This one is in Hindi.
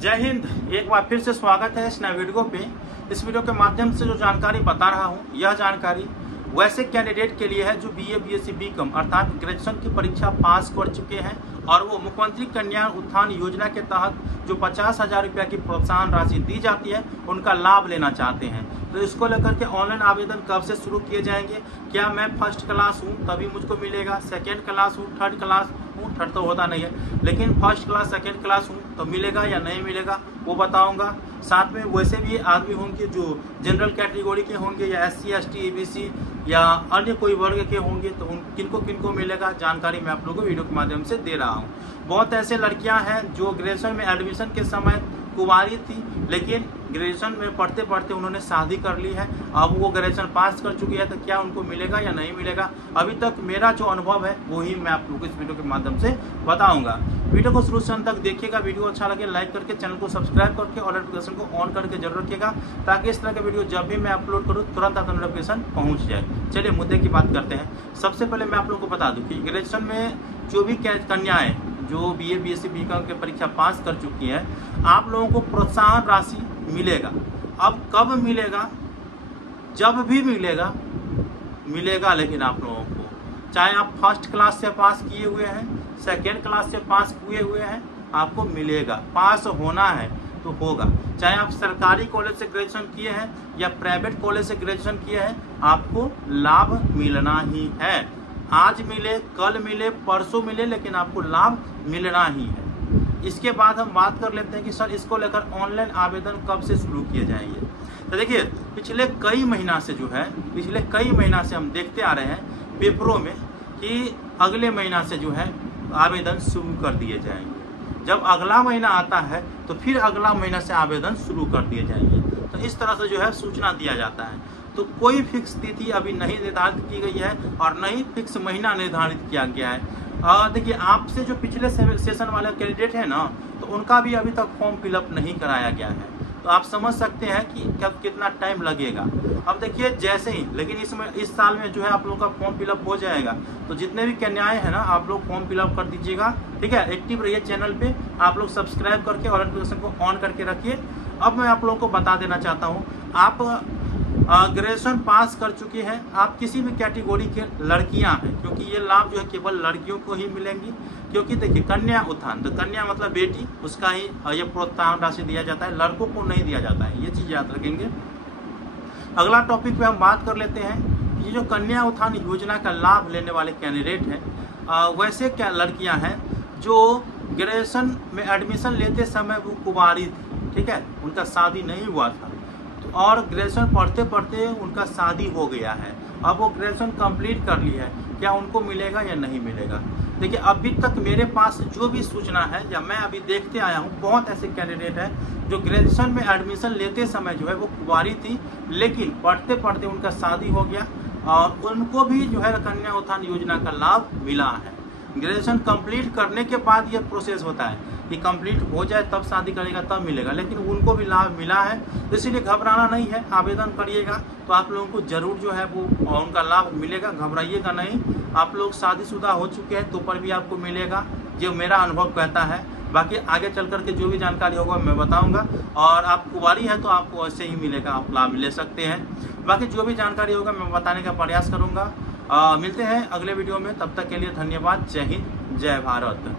जय हिंद। एक बार फिर से स्वागत है इस नए वीडियो पे। इस वीडियो के माध्यम से जो जानकारी बता रहा हूँ, यह जानकारी वैसे कैंडिडेट के लिए है जो बीए, बीएससी, बीकॉम अर्थात ग्रेजुएशन की परीक्षा पास कर चुके हैं और वो मुख्यमंत्री कन्या उत्थान योजना के तहत जो 50,000 रुपया की प्रोत्साहन राशि दी जाती है उनका लाभ लेना चाहते हैं। तो इसको लेकर के ऑनलाइन आवेदन कब से शुरू किए जाएंगे? क्या मैं फर्स्ट क्लास हूँ तभी मुझको मिलेगा, सेकेंड क्लास हूँ, थर्ड क्लास हूँ, थर्ड तो होता नहीं है, लेकिन फर्स्ट क्लास सेकेंड क्लास हूँ तो मिलेगा या नहीं मिलेगा वो बताऊंगा। साथ में वैसे भी आदमी होंगे जो जनरल कैटेगरी के होंगे या SC, ST, ABC या अन्य कोई वर्ग के होंगे तो उन किनको मिलेगा जानकारी मैं आप लोगों को वीडियो के माध्यम से दे रहा हूँ। बहुत ऐसे लड़कियां हैं जो ग्रेजुएशन में एडमिशन के समय कुंवारी थी, लेकिन ग्रेजुएशन में पढ़ते पढ़ते उन्होंने शादी कर ली है, अब वो ग्रेजुएशन पास कर चुकी है, तो क्या उनको मिलेगा या नहीं मिलेगा? अभी तक मेरा जो अनुभव है वही मैं आप लोगों को इस वीडियो के माध्यम से बताऊंगा। वीडियो को शुरू से अंत तक देखिएगा। वीडियो अच्छा लगे लाइक करके चैनल को सब्सक्राइब करके और नोटिफिकेशन को ऑन करके जरूर रखिएगा, ताकि इस तरह के वीडियो जब भी मैं अपलोड करूँ तुरंत आपका नोटिफिकेशन पहुँच जाए। चलिए मुद्दे की बात करते हैं। सबसे पहले मैं आप लोगों को बता दूँ कि ग्रेजुएशन में जो भी कन्याएं जो बीए, बीएससी, बीकॉम की परीक्षा पास कर चुकी है, आप लोगों को प्रोत्साहन राशि मिलेगा। अब कब मिलेगा? जब भी मिलेगा, लेकिन आप लोगों को चाहे आप फर्स्ट क्लास से पास किए हुए हैं, सेकेंड क्लास से पास किए हुए हैं, आपको मिलेगा। पास होना है तो होगा। चाहे आप सरकारी कॉलेज से ग्रेजुएशन किए हैं या प्राइवेट कॉलेज से ग्रेजुएशन किए हैं, आपको लाभ मिलना ही है। आज मिले, कल मिले, परसों मिले, लेकिन आपको लाभ मिलना ही है। इसके बाद हम बात कर लेते हैं कि सर इसको लेकर ऑनलाइन आवेदन कब से शुरू किए जाएंगे। तो देखिए पिछले कई महीना से हम देखते आ रहे हैं पेपरों में कि अगले महीना से जो है आवेदन शुरू कर दिए जाएंगे। जब अगला महीना आता है तो फिर अगला महीना से आवेदन शुरू कर दिए जाएंगे। तो इस तरह से जो है सूचना दिया जाता है। तो कोई फिक्स तिथि अभी नहीं निर्धारित की गई है और न ही फिक्स महीना निर्धारित किया गया है। देखिए आपसे जो पिछले सेशन वाले कैंडिडेट है ना, तो उनका भी अभी तक फॉर्म फिलअप नहीं कराया गया है। तो आप समझ सकते हैं कि कब कितना टाइम लगेगा। अब देखिए जैसे ही, लेकिन इस साल में जो है आप लोगों का फॉर्म फिलअप हो जाएगा। तो जितने भी कन्याएं हैं ना, आप लोग फॉर्म फिलअप कर दीजिएगा, ठीक है। एक्टिव रहिए चैनल पे, आप लोग सब्सक्राइब करके और नोटिफिकेशन को ऑन करके रखिए। अब मैं आप लोगों को बता देना चाहता हूँ, आप ग्रेजुएशन पास कर चुके हैं, आप किसी भी कैटेगरी के लड़कियां हैं, क्योंकि ये लाभ जो है केवल लड़कियों को ही मिलेंगी। क्योंकि देखिए कन्या उत्थान, तो कन्या मतलब बेटी, उसका ही ये प्रोत्साहन राशि दिया जाता है, लड़कों को नहीं दिया जाता है। ये चीज याद रखेंगे। अगला टॉपिक पे हम बात कर लेते हैं। ये जो कन्या उत्थान योजना का लाभ लेने वाले कैंडिडेट हैं, वैसे क्या लड़कियां हैं जो ग्रेजुएशन में एडमिशन लेते समय वो कुंवारी थी, ठीक है, उनका शादी नहीं हुआ था, और ग्रेजुएशन पढ़ते पढ़ते उनका शादी हो गया है, अब वो ग्रेजुएशन कंप्लीट कर ली है, क्या उनको मिलेगा या नहीं मिलेगा? देखिए अभी तक मेरे पास जो भी सूचना है या मैं अभी देखते आया हूँ, बहुत ऐसे कैंडिडेट हैं जो ग्रेजुएशन में एडमिशन लेते समय जो है वो कुंवारी थी, लेकिन पढ़ते पढ़ते उनका शादी हो गया और उनको भी जो है कन्या उत्थान योजना का लाभ मिला है। ग्रेजुएशन कंप्लीट करने के बाद ये प्रोसेस होता है कि कंप्लीट हो जाए तब शादी करेगा तब मिलेगा, लेकिन उनको भी लाभ मिला है। तो इसीलिए घबराना नहीं है, आवेदन करिएगा तो आप लोगों को जरूर जो है वो उनका लाभ मिलेगा, घबराइएगा नहीं। आप लोग शादीशुदा हो चुके हैं तो पर भी आपको मिलेगा, जो मेरा अनुभव कहता है। बाकी आगे चल करके जो भी जानकारी होगा मैं बताऊंगा, और आप कुंवारी है तो आपको ऐसे ही मिलेगा, आप लाभ ले सकते हैं। बाकी जो भी जानकारी होगा मैं बताने का प्रयास करूंगा। मिलते हैं अगले वीडियो में, तब तक के लिए धन्यवाद। जय हिंद, जय भारत।